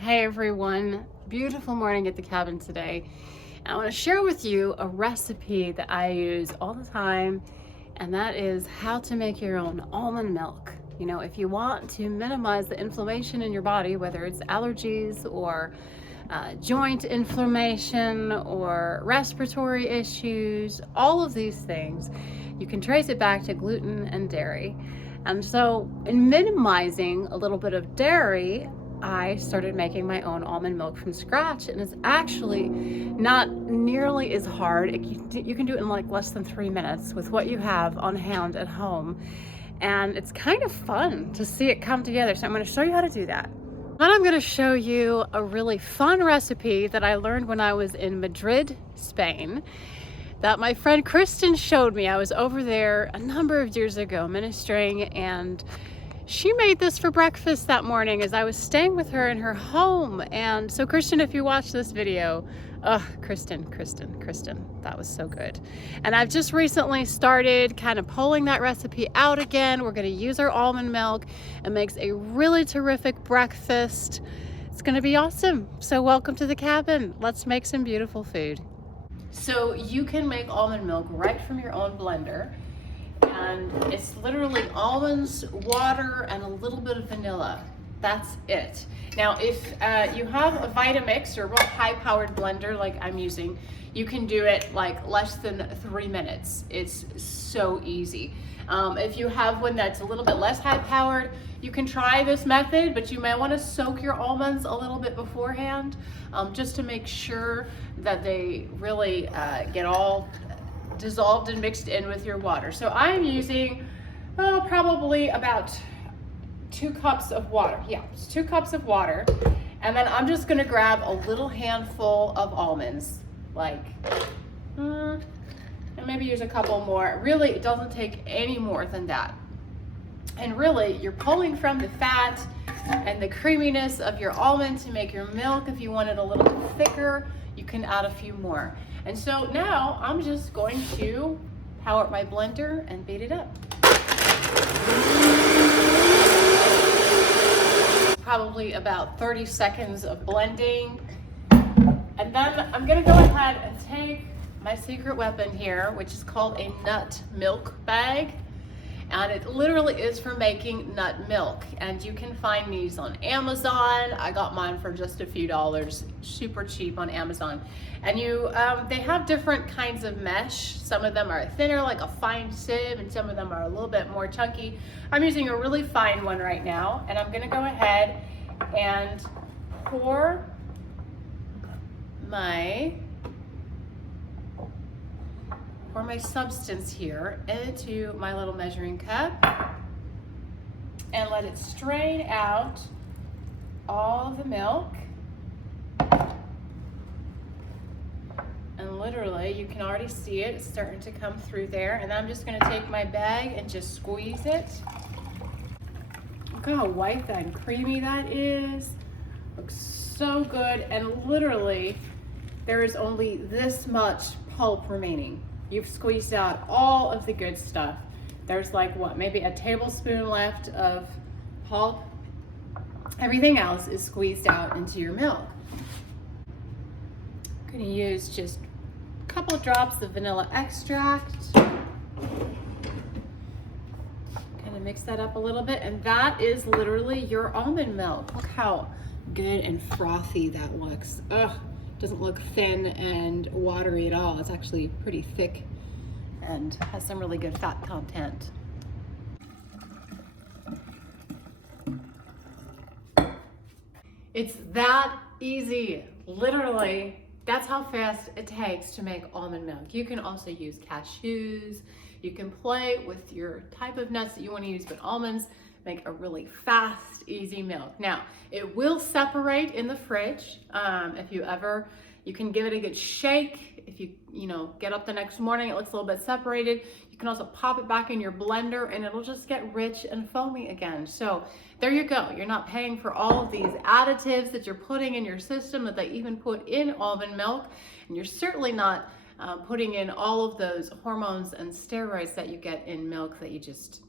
Hey everyone, beautiful morning at the cabin today. I want to share with you a recipe that I use all the time, and that is how to make your own almond milk. You know, if you want to minimize the inflammation in your body, whether it's allergies or joint inflammation or respiratory issues, all of these things, you can trace it back to gluten and dairy. And so, in minimizing a little bit of dairy, I started making my own almond milk from scratch, and it's actually not nearly as hard. You can do it in like less than 3 minutes with what you have on hand at home, and it's kind of fun to see it come together. So I'm going to show you how to do that. Then I'm going to show you a really fun recipe that I learned when I was in Madrid, Spain, that my friend Kristen showed me. I was over there a number of years ago ministering, and she made this for breakfast that morning as I was staying with her in her home. And so Kristen, if you watch this video, Kristen, that was so good. And I've just recently started kind of pulling that recipe out again. We're going to use our almond milk. It makes a really terrific breakfast. It's going to be awesome. So welcome to the cabin. Let's make some beautiful food. So you can make almond milk right from your own blender. And it's literally almonds, water, and a little bit of vanilla. That's it. Now, if you have a Vitamix or a real high-powered blender like I'm using, you can do it like less than 3 minutes. It's so easy. If you have one that's a little bit less high-powered, you can try this method, but you may want to soak your almonds a little bit beforehand, just to make sure that they really get all dissolved and mixed in with your water. So I'm using probably about 2 cups of water. Yeah, it's 2 cups of water. And then I'm just gonna grab a little handful of almonds, like, and maybe use a couple more. Really, it doesn't take any more than that. And really, you're pulling from the fat and the creaminess of your almond to make your milk. If you want it a little bit thicker, you can add a few more. And so now I'm just going to power up my blender and beat it up. Probably about 30 seconds of blending. And then I'm gonna go ahead and take my secret weapon here, which is called a nut milk bag. And it literally is for making nut milk. And you can find these on Amazon. I got mine for just a few dollars, super cheap on Amazon. And they have different kinds of mesh. Some of them are thinner, like a fine sieve, and some of them are a little bit more chunky. I'm using a really fine one right now, and I'm gonna go ahead and pour my substance here into my little measuring cup and let it strain out all of the milk. And literally, you can already see it. It's starting to come through there. And I'm just gonna take my bag and just squeeze it. Look how white and creamy that is. Looks so good. And literally, there is only this much pulp remaining. You've squeezed out all of the good stuff. There's like what, maybe a tablespoon left of pulp. Everything else is squeezed out into your milk. I'm gonna use just a couple of drops of vanilla extract. Kind of mix that up a little bit, and that is literally your almond milk. Look how good and frothy that looks. Ugh. Doesn't look thin and watery at all. It's actually pretty thick and has some really good fat content. It's that easy. Literally, that's how fast it takes to make almond milk. You can also use cashews. You can play with your type of nuts that you want to use, but almonds make a really fast, easy milk. Now, it will separate in the fridge. You can give it a good shake. If you get up the next morning, it looks a little bit separated. You can also pop it back in your blender and it'll just get rich and foamy again. So there you go. You're not paying for all of these additives that you're putting in your system that they even put in almond milk. And you're certainly not putting in all of those hormones and steroids that you get in milk that you just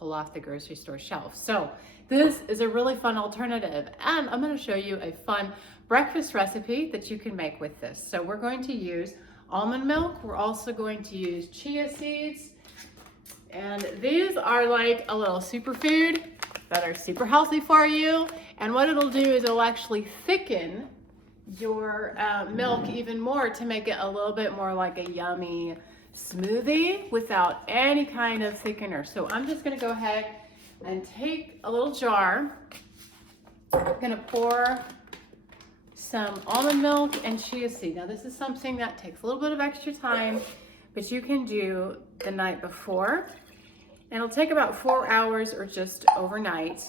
pull off the grocery store shelf. So this is a really fun alternative, and I'm going to show you a fun breakfast recipe that you can make with this. So we're going to use almond milk. We're also going to use chia seeds, and these are like a little superfood that are super healthy for you. And what it'll do is it'll actually thicken your milk even more to make it a little bit more like a yummy smoothie without any kind of thickener. So I'm just going to go ahead and take a little jar. I'm going to pour some almond milk and chia seed. Now this is something that takes a little bit of extra time, but you can do the night before. And it'll take about 4 hours or just overnight.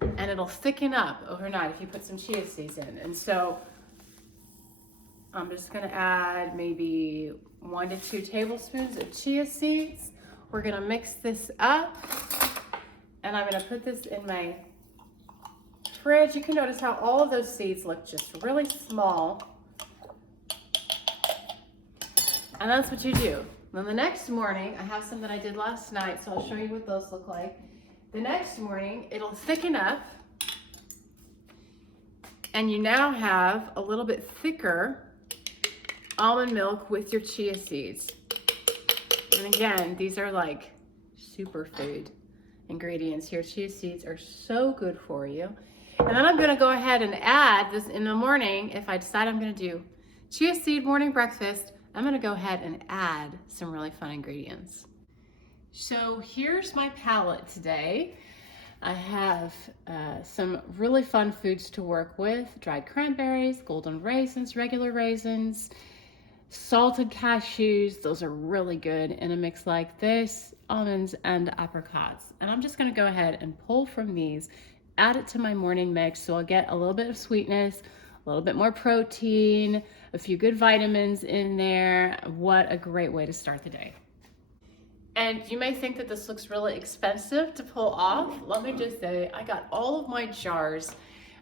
And it'll thicken up overnight if you put some chia seeds in. And so I'm just gonna add maybe 1 to 2 tablespoons of chia seeds. We're gonna mix this up, and I'm gonna put this in my fridge. You can notice how all of those seeds look just really small. And that's what you do. Then the next morning, I have some that I did last night, so I'll show you what those look like. The next morning, it'll thicken up, and you now have a little bit thicker almond milk with your chia seeds. And again, these are like superfood ingredients here. Chia seeds are so good for you. And then I'm gonna go ahead and add this in the morning. If I decide I'm gonna do chia seed morning breakfast, I'm gonna go ahead and add some really fun ingredients. So here's my palette today. I have some really fun foods to work with: dried cranberries, golden raisins, regular raisins, salted cashews. Those are really good in a mix like this, almonds and apricots. And I'm just gonna go ahead and pull from these, add it to my morning mix, so I'll get a little bit of sweetness, a little bit more protein, a few good vitamins in there. What a great way to start the day. And you may think that this looks really expensive to pull off. Let me just say, I got all of my jars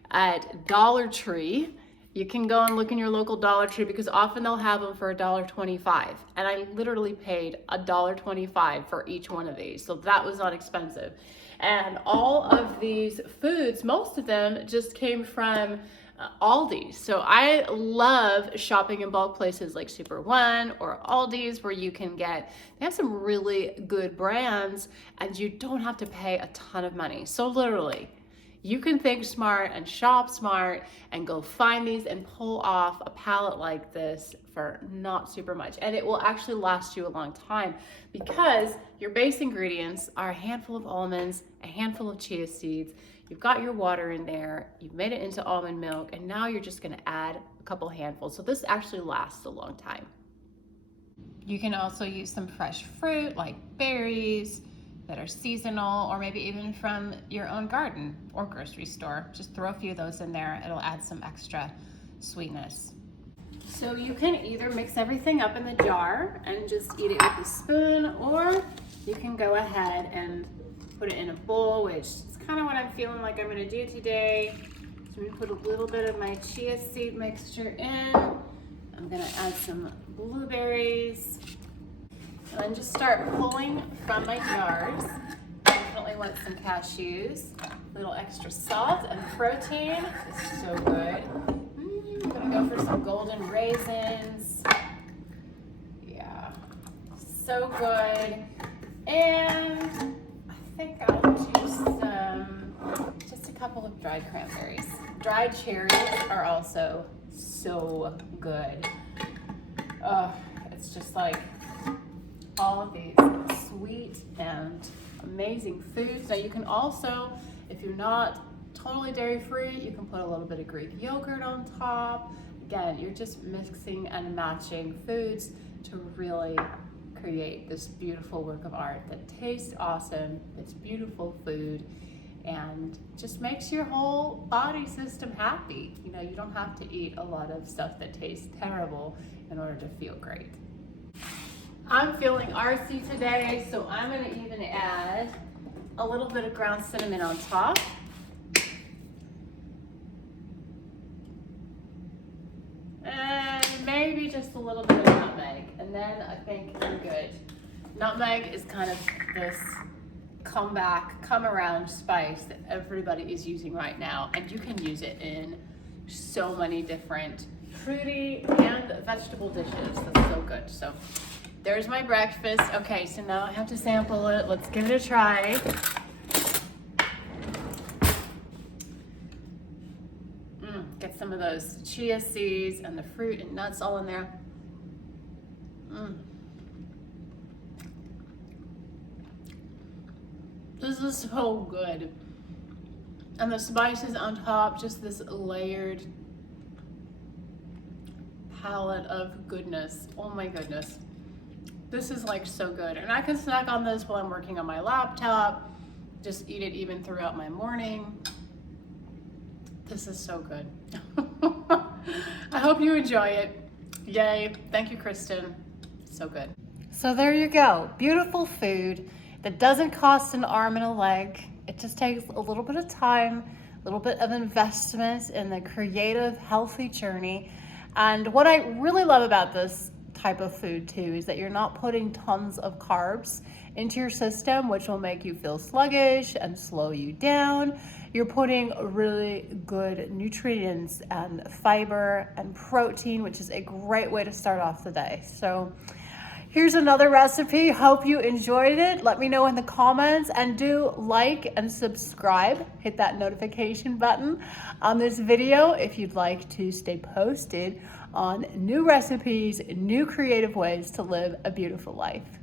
at Dollar Tree. You can go and look in your local Dollar Tree because often they'll have them for $1.25. And I literally paid $1.25 for each one of these. So that was not expensive. And all of these foods, most of them just came from Aldi's. So I love shopping in bulk places like Super One or Aldi's, where you can get, they have some really good brands and you don't have to pay a ton of money. So literally, you can think smart and shop smart and go find these and pull off a palette like this for not super much. And it will actually last you a long time because your base ingredients are a handful of almonds, a handful of chia seeds. You've got your water in there, you've made it into almond milk, and now you're just gonna add a couple handfuls. So this actually lasts a long time. You can also use some fresh fruit like berries that are seasonal, or maybe even from your own garden or grocery store. Just throw a few of those in there, it'll add some extra sweetness. So you can either mix everything up in the jar and just eat it with a spoon, or you can go ahead and put it in a bowl, which is kind of what I'm feeling like I'm gonna do today. So I'm gonna put a little bit of my chia seed mixture in. I'm gonna add some blueberries, and then just start pulling from my jars. Definitely want some cashews, a little extra salt and protein. This is so good. I'm gonna go for some golden raisins. Yeah, so good. And I think I'll do just a couple of dried cranberries. Dried cherries are also so good. Oh, it's just like all of these sweet and amazing foods. Now you can also, if you're not totally dairy free, you can put a little bit of Greek yogurt on top. Again, you're just mixing and matching foods to really create this beautiful work of art that tastes awesome, it's beautiful food, and just makes your whole body system happy. You know, you don't have to eat a lot of stuff that tastes terrible in order to feel great. I'm feeling artsy today, so I'm gonna even add a little bit of ground cinnamon on top. And maybe just a little bit of nutmeg, and then I think we're good. Nutmeg is kind of this come around spice that everybody is using right now, and you can use it in so many different fruity and vegetable dishes. That's so good. So there's my breakfast. Okay, so now I have to sample it. Let's give it a try. Get some of those chia seeds and the fruit and nuts all in there. This is so good. And the spices on top, just this layered palette of goodness. Oh my goodness. This is like so good. And I can snack on this while I'm working on my laptop. Just eat it even throughout my morning. This is so good. I hope you enjoy it. Yay. Thank you, Kristen. So good. So there you go. Beautiful food that doesn't cost an arm and a leg. It just takes a little bit of time, a little bit of investment in the creative, healthy journey. And what I really love about this type of food too is that you're not putting tons of carbs into your system, which will make you feel sluggish and slow you down. You're putting really good nutrients and fiber and protein, which is a great way to start off the day. So here's another recipe. Hope you enjoyed it. Let me know in the comments, and do like and subscribe. Hit that notification button on this video if you'd like to stay posted on new recipes, new creative ways to live a beautiful life.